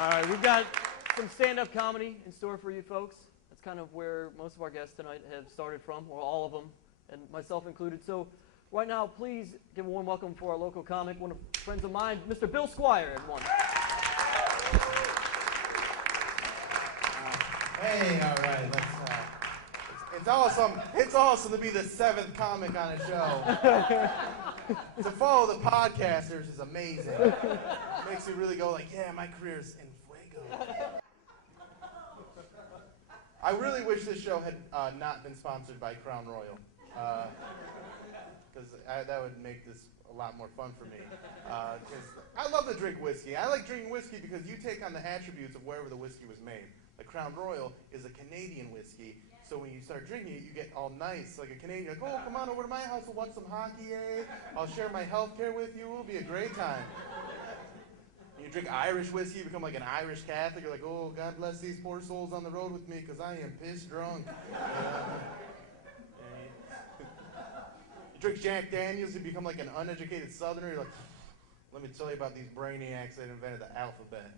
All right, we've got some stand-up comedy in store for you folks. That's kind of where most of our guests tonight have started from, or all of them, and myself included. So right now, please give a warm welcome for our local comic, one of friends of mine, Mr. Bill Squire, everyone. Hey, all right, it's awesome. It's awesome to be the 7th comic on a show. To follow the podcasters is amazing. It makes you really go like, yeah, my career's in fuego. I really wish this show had not been sponsored by Crown Royal, because that would make this a lot more fun for me. Because I love to drink whiskey. I like drinking whiskey because you take on the attributes of wherever the whiskey was made. The Crown Royal is a Canadian whiskey, so when you start drinking it, you get all nice, like a Canadian. Like, oh, come on over to my house, we'll watch some hockey, eh? I'll share my health care with you. It'll be a great time. You drink Irish whiskey, you become like an Irish Catholic. You're like, oh, God bless these poor souls on the road with me, because I am pissed drunk. You drink Jack Daniels, you become like an uneducated Southerner. You're like, let me tell you about these brainiacs that invented the alphabet.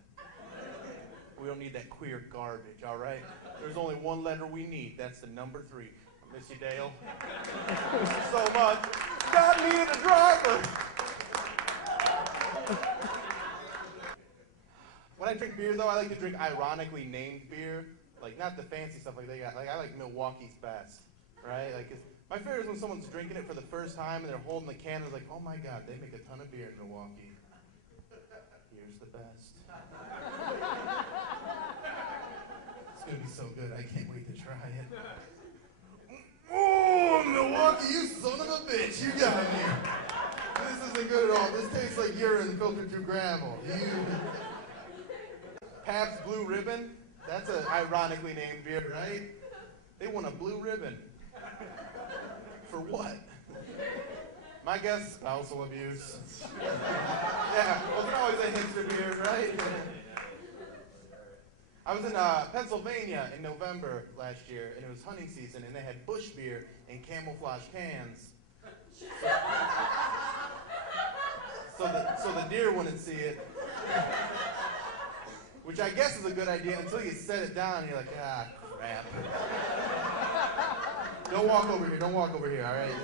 We don't need that queer garbage, all right? There's only one letter we need. That's the number 3. I miss you, Dale. Miss you so much. God needed a driver. When I drink beer, though, I like to drink ironically named beer. Like, not the fancy stuff like they got. Like, I like Milwaukee's Best, right? Like, my favorite is when someone's drinking it for the first time and they're holding the can and they're like, oh my God, they make a ton of beer in Milwaukee. Here's the best. It's going to be so good. I can't wait to try it. Oh, Milwaukee, you son of a bitch. You got me. This isn't good at all. This tastes like urine filtered through gravel. Pabst Blue Ribbon? That's an ironically named beer, right? They won a blue ribbon. For what? My guess, spousal abuse. Yeah, well, it's always a hint to beer, right? I was in Pennsylvania in November last year, and it was hunting season, and they had bush beer in camouflage cans. So the deer wouldn't see it. Which I guess is a good idea until you set it down, and you're like, ah, crap. Don't walk over here, all right?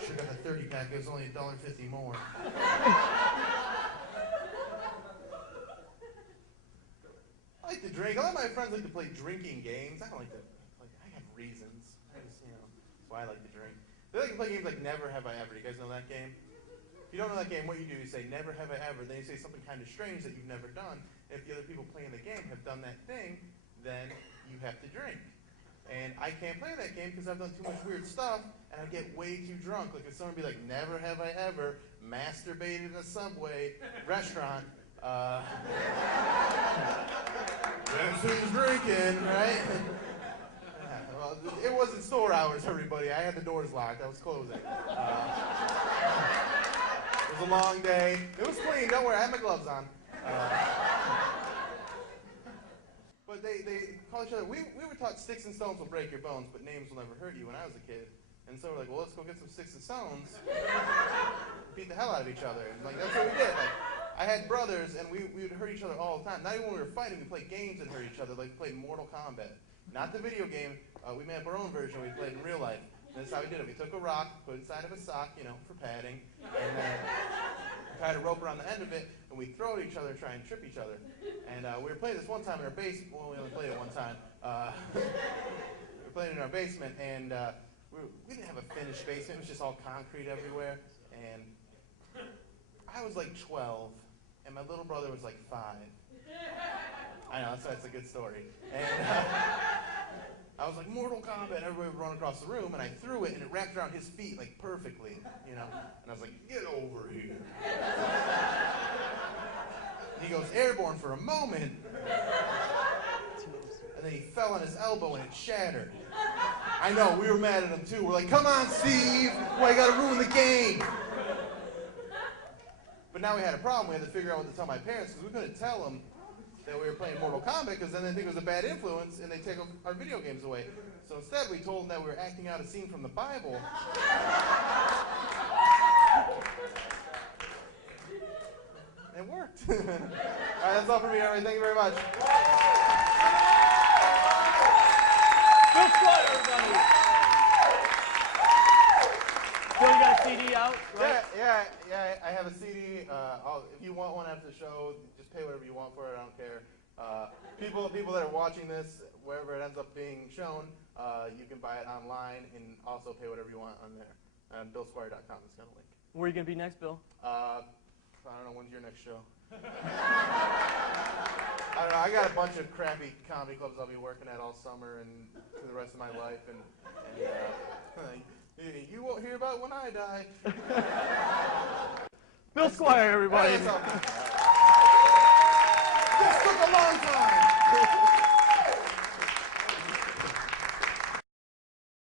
Should have got the 30-pack, it was only $1.50 more. I like to drink. A lot of my friends like to play drinking games. I don't like to. I have reasons. That's why I like to drink. They like to play games like Never Have I Ever. Do you guys know that game? If you don't know that game, what you do is say, never have I ever. Then you say something kind of strange that you've never done. And if the other people playing the game have done that thing, then you have to drink. And I can't play that game because I've done too much weird stuff, and I get way too drunk. Like if someone would be like, never have I ever masturbated in a Subway restaurant. Guess who's drinking, right? Yeah, well, it wasn't store hours, everybody. I had the doors locked. I was closing. It was a long day. It was clean. Don't worry. I had my gloves on. But they call each other. We were taught sticks and stones will break your bones, but names will never hurt you when I was a kid. And so we're like, well, let's go get some sticks and stones. Beat the hell out of each other. And like that's what we did. Like, I had brothers, and we would hurt each other all the time. Not even when we were fighting, we played games that hurt each other, like we played Mortal Kombat. Not the video game. We made up our own version we played in real life. And that's how we did it. We took a rock, put it inside of a sock, for padding, and then tied a rope around the end of it, and we throw it at each other, try and trip each other. And we were playing this one time in our basement. Well, we only played it one time. We were playing in our basement, and we didn't have a finished basement. It was just all concrete everywhere. And I was like 12, and my little brother was like 5. I know, that's a good story. And I was like, Mortal Kombat, and everybody would run across the room, and I threw it, and it wrapped around his feet, like, perfectly, And I was like, get over here. And he goes airborne for a moment, and then he fell on his elbow, and it shattered. I know, we were mad at him, too. We're like, come on, Steve, why you gotta ruin the game? But now we had a problem. We had to figure out what to tell my parents, because we couldn't tell them that we were playing Mortal Kombat, because then they think it was a bad influence, and they take our video games away. So instead, we told them that we were acting out a scene from the Bible. It worked. All right, that's all for me. All right, thank you very much. Bill Squire, everybody. Bill, you got a CD out, right? Yeah. I have a CD. If you want one after the show, just pay whatever you want for it. I don't care. People that are watching this, wherever it ends up being shown, you can buy it online and also pay whatever you want on there. BillSquire.com is got a link. Where are you going to be next, Bill? I don't know. When's your next show? I don't know. I got a bunch of crappy comedy clubs I'll be working at all summer and through the rest of my life. And you won't hear about when I die. Bill Squire, everybody. This took a long time.